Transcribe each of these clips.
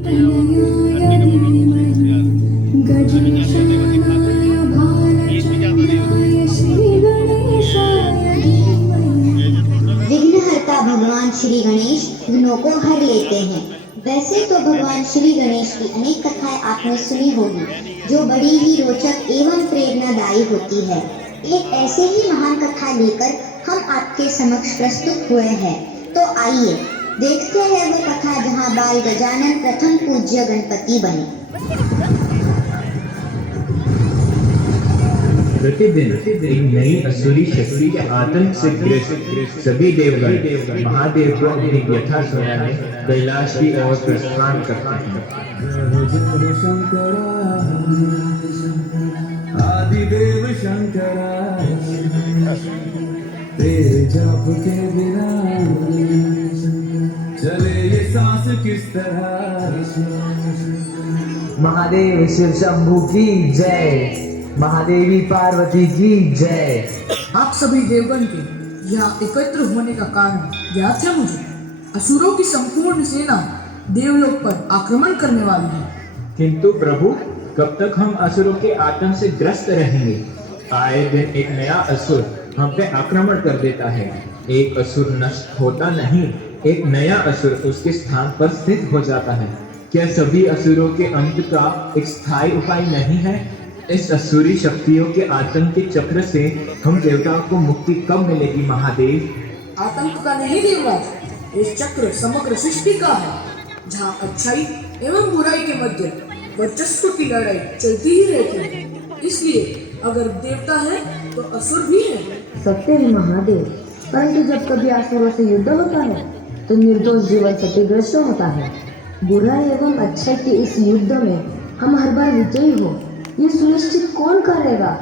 विघ्नहर्ता भगवान श्री गणेश विघ्नों को हर लेते हैं। वैसे तो भगवान श्री गणेश की अनेक कथाएं आपने सुनी होगी, जो बड़ी ही रोचक एवं प्रेरणादायी होती है। एक ऐसे ही महान कथा लेकर हम आपके समक्ष प्रस्तुत हुए हैं। तो आइए देखते हैं वो कथा जहां बाल गजानन प्रथम पूज्य गणपति बने। प्रतिदिन एक नई असुरी शक्ति के आतंक से ग्रस्त सभी देवगण महादेव को अपनी व्यथा सुनाने कैलाश की ओर प्रस्थान करते हैं। आदिदेव शंकरा, तेरे जाप के बिना चले ये सांस किस तरह। महादेव शिव शंभू की जय, महादेवी पार्वती की जय। आप सभी देवगण के यहाँ एकत्र होने का कारण ज्ञात है मुझे। असुरों की संपूर्ण सेना देवलोक पर आक्रमण करने वाली है। किंतु प्रभु, कब तक हम असुरों के आतंक से ग्रस्त रहेंगे? आए दिन एक नया असुर हम पे आक्रमण कर देता है। एक असुर नष्ट होता नहीं, एक नया असुर उसके स्थान पर स्थित हो जाता है। क्या सभी असुरों के अंत का एक स्थायी उपाय नहीं है? इस असुरी शक्तियों के आतंक के चक्र से हम देवताओं को मुक्ति कब मिलेगी महादेव? आतंक का नहीं देवराज, ये चक्र समग्र सृष्टि का है, जहाँ अच्छाई एवं बुराई के मध्य वर्चस्व की लड़ाई चलती ही रहती है। इसलिए अगर देवता है तो असुर भी है। सत्य है महादेव, परंतु जब कभी असुरों से युद्ध होता है तो निर्दोष जीवन क्षतिग्रस्त होता है। बुराई एवं अच्छाई के इस युद्ध में हम हर बार विजयी हो, ये सुनिश्चित कौन करेगा?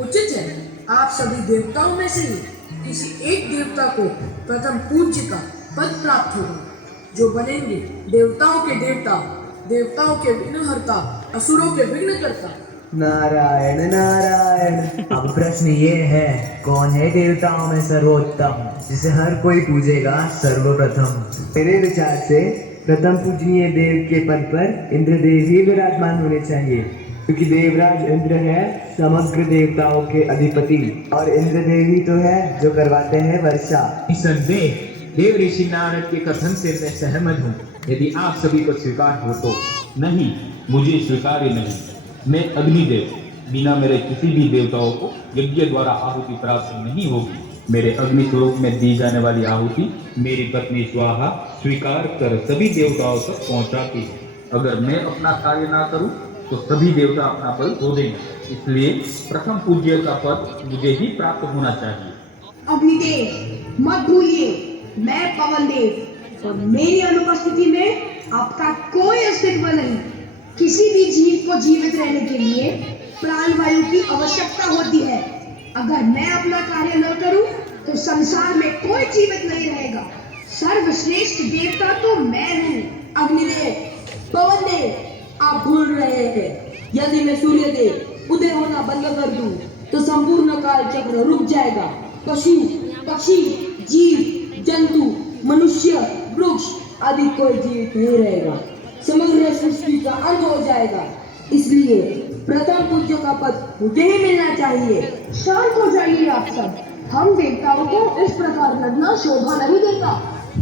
उचित है आप सभी देवताओं में से ही किसी एक देवता को प्रथम पूज्य का पद प्राप्त होगा, जो बनेंगे देवताओं के देवता, देवताओं के विघ्नहर्ता, असुरों के विघ्नकर्ता। नारायण नारायण। अब प्रश्न ये है, कौन है देवताओं में सर्वोत्तम, जिसे हर कोई पूजेगा सर्वप्रथम? मेरे विचार से प्रथम पूजनीय देव के पद पर इंद्रदेव ही विराजमान होने चाहिए, क्योंकि देवराज इंद्र है समग्र देवताओं के अधिपति, और इंद्रदेव ही तो है जो करवाते हैं वर्षा। निसंदेह देव ऋषि नारद के कथन से मैं सहमत हूँ, यदि आप सभी को स्वीकार हो तो। नहीं, मुझे स्वीकार ही नहीं। मैं अग्निदेव, बिना मेरे किसी भी देवताओं को यज्ञ द्वारा आहुति प्राप्त नहीं होगी। मेरे अग्नि स्वरूप में दी जाने वाली आहुति मेरी पत्नी स्वाहा स्वीकार कर सभी देवताओं तक पहुंचाती है। अगर मैं अपना कार्य ना करूं तो सभी देवता अपना पद खो देंगे। इसलिए प्रथम पूज्य का पद मुझे ही प्राप्त होना चाहिए। अग्निदेव मत भूलिए, मैं पवन देव और मेरी अनुपस्थिति में आपका कोई अस्तित्व नहीं। किसी भी जीव को जीवित रहने के लिए प्राणवायु की आवश्यकता होती है। अगर मैं अपना कार्य न करूं तो संसार में कोई जीवित नहीं रहेगा। सर्वश्रेष्ठ देवता तो मैं हूँ। अग्निदेव, पवन देव, आप भूल रहे हैं। यदि मैं सूर्य देव उदय होना बंद कर दूं तो संपूर्ण काल चक्र रुक जाएगा। पशु पक्षी जीव जंतु मनुष्य वृक्ष आदि कोई जीवित नहीं रहेगा। समग्र सृष्टि का अंत हो जाएगा। इसलिए प्रथम पूज्य का पद मुझे ही मिलना चाहिए। शांत हो जाइए आप सब। हम देवताओं को इस प्रकार लड़ना शोभा नहीं देता।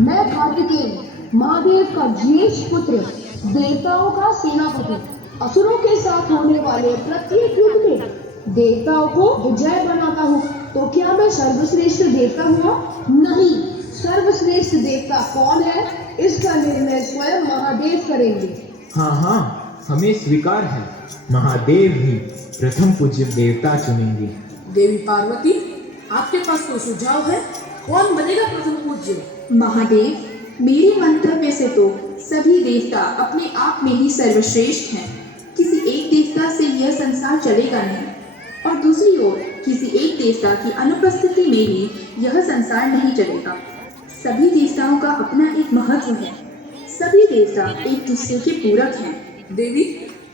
मैं कार्तिकेय, महादेव का ज्येष्ठ पुत्र, देवताओं का सेनापति, असुरों के साथ होने वाले प्रत्येक युद्ध में देवताओं को विजय बनाता हूँ। तो क्या मैं सर्वश्रेष्ठ देवता हुआ? नहीं, सर्वश्रेष्ठ देवता कौन है इसका निर्णय स्वयं महादेव करेंगे। हाँ हाँ, हमें स्वीकार है। महादेव ही प्रथम पूज्य देवता चुनेंगे। देवी पार्वती, आपके पास कोई सुझाव है? कौन बनेगा प्रथम पूज्य? महादेव, मेरे मंतव्य से तो सभी देवता अपने आप में ही सर्वश्रेष्ठ हैं। किसी एक देवता से यह संसार चलेगा नहीं, और दूसरी ओर किसी एक देवता की अनुपस्थिति में ही यह संसार नहीं चलेगा। सभी देवताओं का अपना एक महत्व है। सभी देवता एक दूसरे के पूरक हैं। देवी,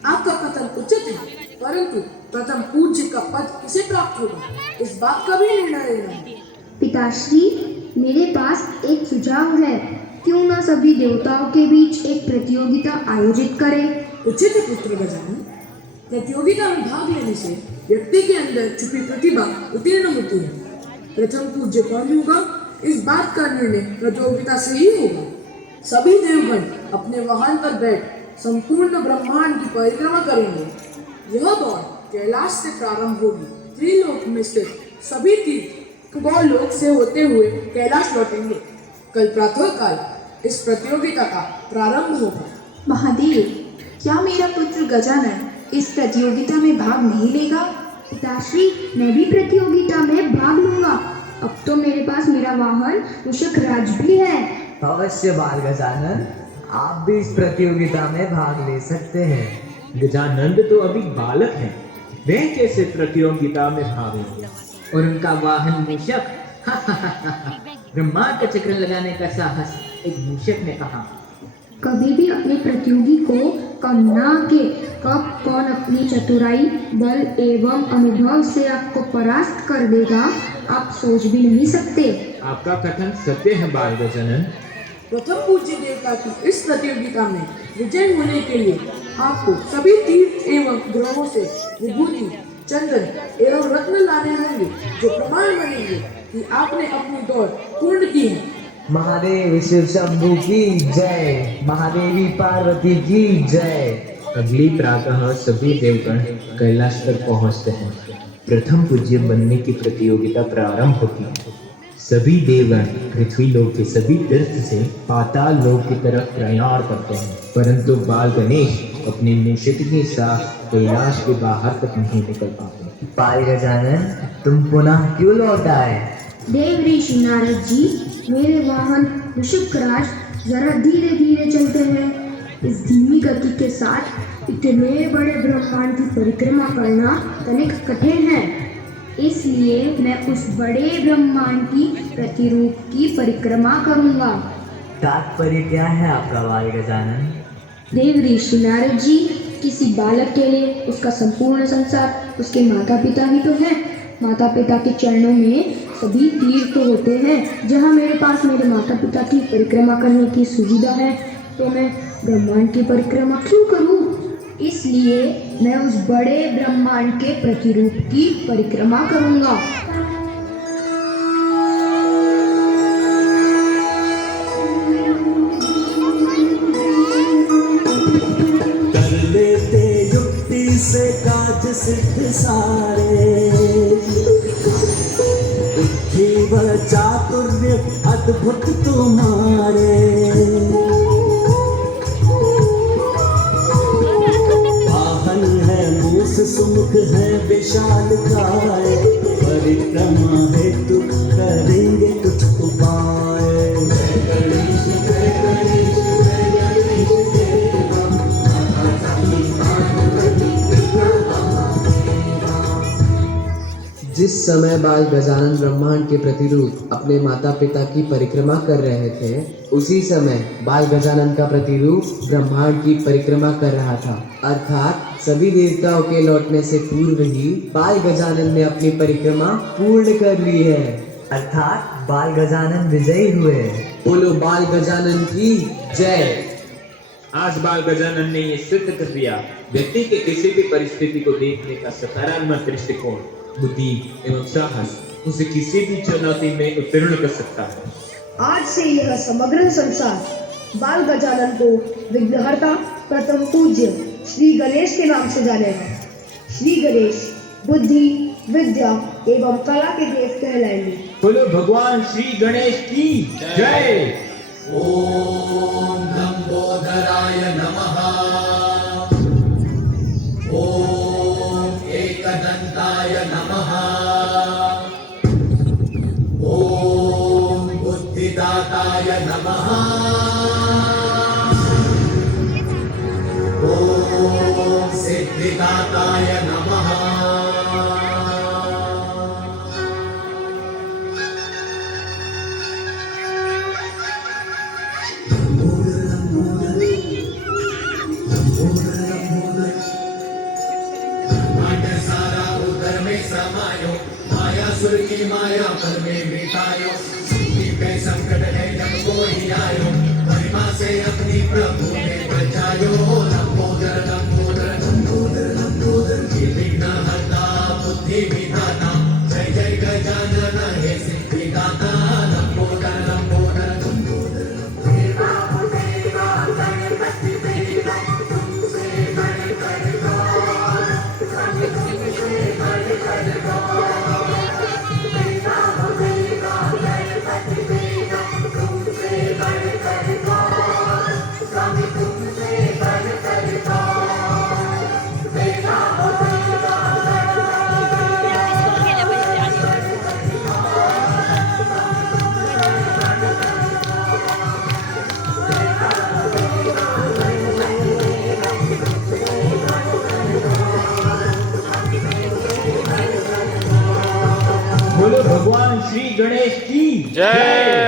आपका कथन उचित है, परंतु प्रथम पूज्य का पद किसे प्राप्त होगा, इस बात का भी निर्णय लेना है। पिताश्री, मेरे पास एक सुझाव है। क्यों ना सभी देवताओं के बीच एक प्रतियोगिता आयोजित करें? उचित है पुत्र गजानन। प्रतियोगिता में भाग लेने से व्यक्ति के अंदर छुपी प्रतिभा उत्तीर्ण होती है। प्रथम पूज्य कौन होगा, इस बात का निर्णय प्रतियोगिता से ही होगा। सभी देवगण अपने वाहन पर बैठ संपूर्ण ब्रह्मांड की परिक्रमा करेंगे। यह दौड़ कैलाश से प्रारंभ होगी। त्रिलोक में स्थित सभी तीर्थ गौलोक से होते हुए कैलाश लौटेंगे। कल प्रातःकाल इस प्रतियोगिता का प्रारंभ होगा। महादेव, क्या मेरा पुत्र गजानन इस प्रतियोगिता में भाग नहीं लेगा? पिताश्री, मैं भी प्रतियोगिता में भाग लूंगा। अब तो मेरे पास मेरा वाहन मूषक राज भी है। अवश्य बाल गजानन, आप भी इस प्रतियोगिता में भाग ले सकते हैं। गजानंद तो अभी बालक हैं, वे कैसे प्रतियोगिता में भाग लेंगे? और उनका वाहन मूषक? ब्रह्मा का चक्र लगाने का साहस एक मूषक ने कहा। कभी भी अपने प्रतियोगी को कम ना के कब कौन अपनी चतुराई, बल एवं अनुभव से आपको परास्त कर देगा, आप सोच भी नहीं सकते। आपका कथन सत्य है बाल गजानन। प्रथम पूज्य देवता की इस प्रतियोगिता में विजय होने के लिए आपको सभी तीर्थ एवं ग्रहों से विभूति, चंदन एवं रत्न लाने होंगे, जो प्रमाण बनेंगे कि आपने अपनी दौड़ पूर्ण की है। महादेव शिव शंभू की जय, महादेवी पार्वती की जय। अगली प्रातः सभी देवगण कैलाश पर पहुंचते हैं। प्रथम पूज्य बनने की प्रतियोगिता प्रारंभ होती है। सभी देवगण पृथ्वी लोक के सभी तीर्थ से पाताल लोक की तरफ प्रयाण करते हैं, परंतु बाल गणेश अपने मूषक के साथ कैलाश के बाहर तक नहीं निकल पाते। बाल गजानन, तुम पुनः क्यों लौट आए? देव ऋषि नारद जी, मेरे वाहन मूषक राज जरा धीरे धीरे चलते हैं। इस धीमी गति के साथ इतने बड़े ब्रह्मांड की परिक्रमा करना तनिक कठिन है, इसलिए मैं उस बड़े ब्रह्मांड की प्रतिरूप की परिक्रमा करूंगा। तात्पर्य क्या है आपका बाल गजानन? देव ऋषि नारद जी, किसी बालक के लिए उसका संपूर्ण संसार उसके माता पिता ही तो हैं। माता पिता के चरणों में सभी तीर्थ होते हैं। जहाँ मेरे पास मेरे माता पिता की परिक्रमा करने की सुविधा है, तो मैं ब्रह्मांड की परिक्रमा क्यों करूं? इसलिए मैं उस बड़े ब्रह्मांड के प्रतिरूप की परिक्रमा करूंगा। कर लेते युक्ति से काज सिद्ध सारे, बुद्धि व चातुर्य अद्भुत तुम्हारे। वाहन है मूस सुमुख है विशाल काय, परिक्रमा हेतु करेंगे कुछ उपाय। जिस समय बाल गजानन ब्रह्मांड के प्रतिरूप अपने माता पिता की परिक्रमा कर रहे थे, उसी समय बाल गजानन का प्रतिरूप ब्रह्मांड की परिक्रमा कर रहा था। अर्थात सभी देवताओं के लौटने से पूर्व ही बाल गजानन ने अपनी परिक्रमा पूर्ण कर ली है। अर्थात बाल गजानन विजयी हुए। बोलो बाल गजानन की जय। आज बाल गजानन ने ये सिद्ध कर दिया, व्यक्ति के किसी भी परिस्थिति को देखने का सकारात्मक दृष्टिकोण, बुद्धि एवं साहस उसे किसी भी चुनौती में उत्तीर्ण कर सकता है। आज से यह समग्र संसार बाल गजानन को विघ्नहर्ता प्रथम पूज्य श्री गणेश के नाम से जानेगा। श्री गणेश बुद्धि, विद्या एवं कला के देव कहलाएंगे। बोलो भगवान श्री गणेश की जय। ओम लंबोदराय नमः। ओम एकदंताय नमः। ओम बुद्धिदाताय नमः। ओम सिद्धिदाताय नमः। मायासुर की माया पर में बितायो, संकट है जब कोई आयो। से अग्नि प्रभु ने बचायो लंबोदर लंबोदर लंबोदर लंबोदर हे विघ्नहर्ता बुद्धि विधाता जय जय गजानन हे सिद्धिदाता लंबोदर लंबोदर लंबोदर बोलो भगवान श्री गणेश की जय।